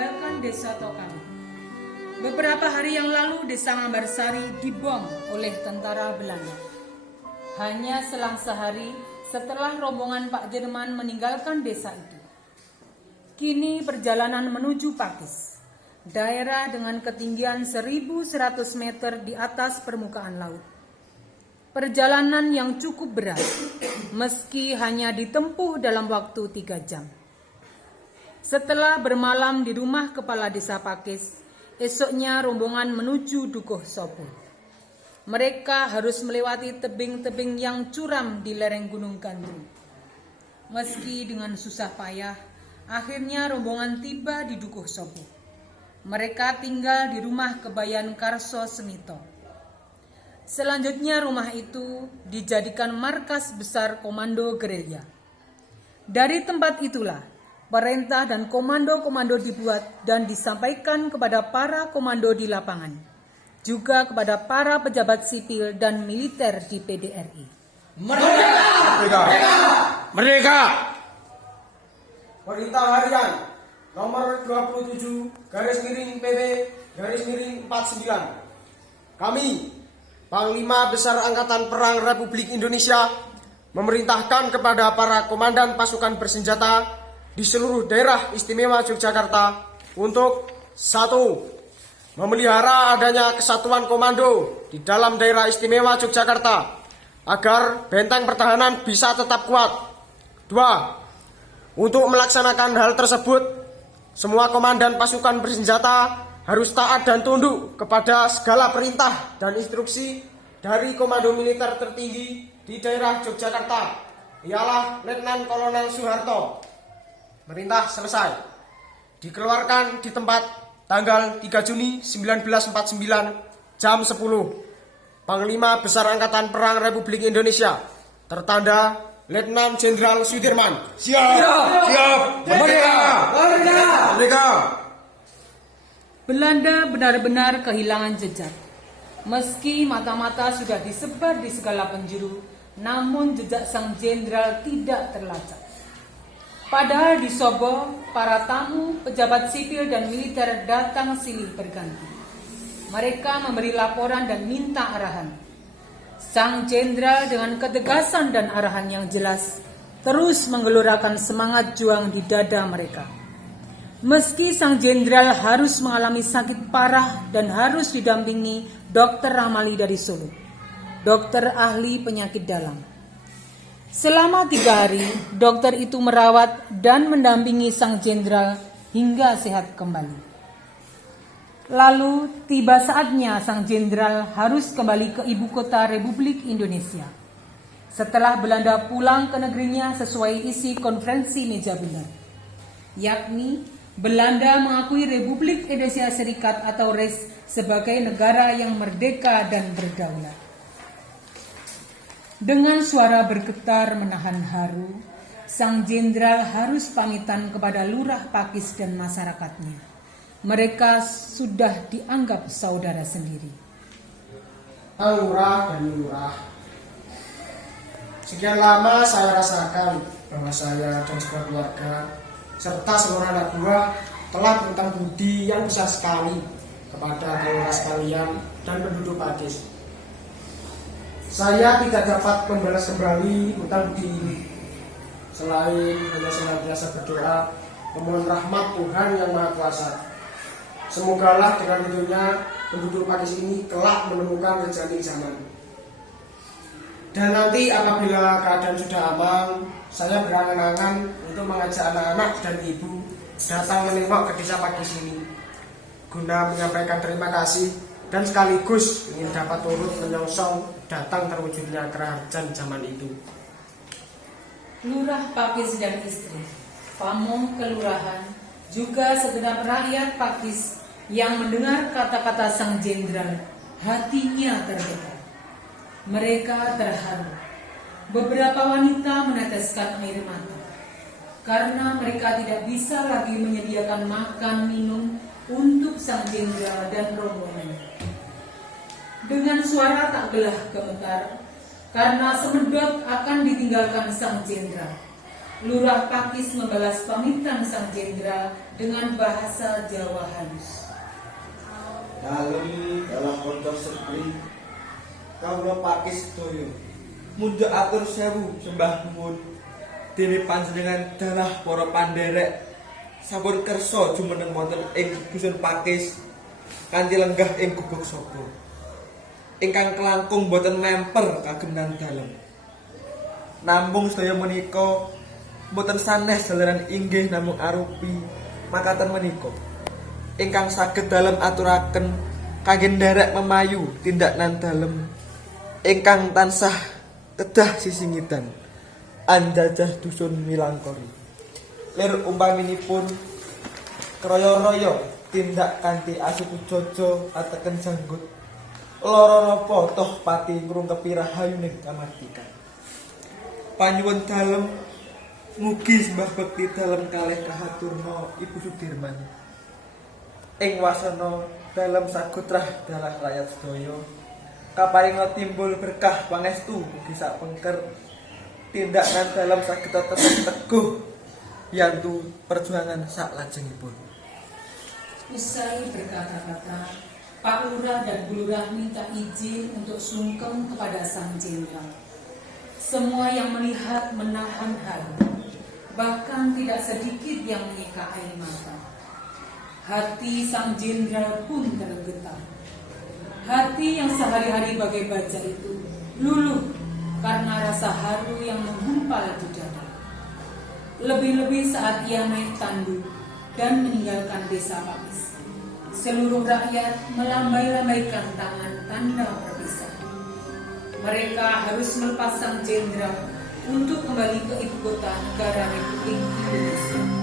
meninggalkan desa Tokang. Beberapa hari yang lalu desa Ngambarsari dibom oleh tentara Belanda. Hanya selang sehari setelah rombongan Pak Jerman meninggalkan desa itu. Kini perjalanan menuju Pakis, daerah dengan ketinggian 1.100 meter di atas permukaan laut. Perjalanan yang cukup berat, meski hanya ditempuh dalam waktu 3 jam. Setelah bermalam di rumah kepala desa Pakis, esoknya rombongan menuju Dukuh Sopo. Mereka harus melewati tebing-tebing yang curam di lereng Gunung Gandrung. Meski dengan susah payah, akhirnya rombongan tiba di Dukuh Sopo. Mereka tinggal di rumah Kebayan Karso Semito. Selanjutnya rumah itu dijadikan markas besar komando gerilya. Dari tempat itulah perintah dan komando-komando dibuat dan disampaikan kepada para komando di lapangan, juga kepada para pejabat sipil dan militer di PDRI. Merdeka! Merdeka! Merdeka! Perintah harian nomor 27 /PB/49. Kami, Panglima Besar Angkatan Perang Republik Indonesia, memerintahkan kepada para komandan pasukan bersenjata di seluruh daerah istimewa Yogyakarta untuk 1. Memelihara adanya kesatuan komando di dalam daerah istimewa Yogyakarta agar benteng pertahanan bisa tetap kuat. 2. Untuk melaksanakan hal tersebut, semua komandan pasukan bersenjata harus taat dan tunduk kepada segala perintah dan instruksi dari komando militer tertinggi di daerah Yogyakarta, ialah Letnan Kolonel Soeharto. Perintah selesai. Dikeluarkan di tempat tanggal 3 Juni 1949 jam 10. Panglima Besar Angkatan Perang Republik Indonesia, tertanda Letnan Jenderal Sudirman. Siap! Siap! Merdeka! Merdeka! Merdeka! Belanda benar-benar kehilangan jejak. Meski mata-mata sudah disebar di segala penjuru, namun jejak sang jenderal tidak terlacak. Padahal di Sobo, para tamu, pejabat sipil dan militer datang silih berganti. Mereka memberi laporan dan minta arahan. Sang jenderal dengan ketegasan dan arahan yang jelas terus menggelorakan semangat juang di dada mereka. Meski sang jenderal harus mengalami sakit parah dan harus didampingi Dr. Ramali dari Solo, dokter ahli penyakit dalam. Selama 3 hari, dokter itu merawat dan mendampingi sang jenderal hingga sehat kembali. Lalu tiba saatnya sang jenderal harus kembali ke ibu kota Republik Indonesia. Setelah Belanda pulang ke negerinya sesuai isi konferensi meja bundar, yakni Belanda mengakui Republik Indonesia Serikat atau RIS sebagai negara yang merdeka dan berdaulat. Dengan suara bergetar menahan haru, sang jenderal harus pamitan kepada lurah Pakis dan masyarakatnya. Mereka sudah dianggap saudara sendiri. Lurah dan lurah, sekian lama saya rasakan bahwa saya dan keluarga serta seluruh anak buah telah berhutang budi yang besar sekali kepada keluarga sekalian dan penduduk Pakis. Saya tidak dapat membalas kembali hutang budi ini, selain hanya senantiasa berdoa memohon rahmat Tuhan yang Maha Kuasa. Semogalah dengan ridhonya penduduk Pakis ini kelak menemukan rejani zaman. Dan nanti apabila keadaan sudah aman, saya berangan-angan untuk mengajak anak-anak dan ibu datang menengok ke desa Pakis ini, guna menyampaikan terima kasih dan sekaligus ingin dapat turut menyongsong datang terwujudnya kerajaan zaman itu. Lurah Pakis dan istri, pamong kelurahan, juga segenap rakyat Pakis yang mendengar kata-kata sang jenderal, hatinya tergetar. Mereka terharu. Beberapa wanita meneteskan air mata karena mereka tidak bisa lagi menyediakan makan minum untuk sang jenderal dan rombongannya. Dengan suara tak gelah gemetar karena semedot akan ditinggalkan sang jenderal, Lurah Pakis membalas pamitan sang jenderal dengan bahasa Jawa halus. Dalam konteks sepri kawula Pakis sedaya mundhak atur sewu sembah nuwun dene panjenengan dalah para pandherek sampun kersa jumeneng wonten ing dusun Pakis kanthi lenggah ing gubuk sapa ingkang kelangkung boten memper kagem dalem. Namung sedaya menika boten sanes jalaran inggih namung arupi makaten menika ingkang saged dalem aturaken kangge nderek memayu tindak nan dalem ingkang tansah kedah sisingitan anjajah dusun Milangkori. Lir umpaminipun kraya-raya tindak kanthi asu pujojo ateken janggut lara napa toh pati ngrungkepi rahayuning kamardikan. Panyuwun dalem mugi sembah bekti dalem kalih kahaturna Ibu Sudirman ing wasana dalem sagutrah dalah rakyat sedaya kaparinga timbul berkah pangestu mugi sapengker tindak nan dalem saged tetep teguh yantu perjuangan saklajengipun. Usai berkata-kata, Pak Lurah dan Bu Lurah minta izin untuk sungkem kepada sang jenderal. Semua yang melihat menahan haru, bahkan tidak sedikit yang menyeka air mata. Hati sang jenderal pun tergetar. Hati yang sehari-hari bagai baja itu luluh karena rasa haru yang menggumpal di dada. Lebih-lebih saat ia naik tandu dan meninggalkan desa Pakis. Seluruh rakyat melambai-lambaikan tangan tanda perpisahan. Mereka harus melepas sang jenderal untuk kembali ke ibu kota negara Republik Indonesia.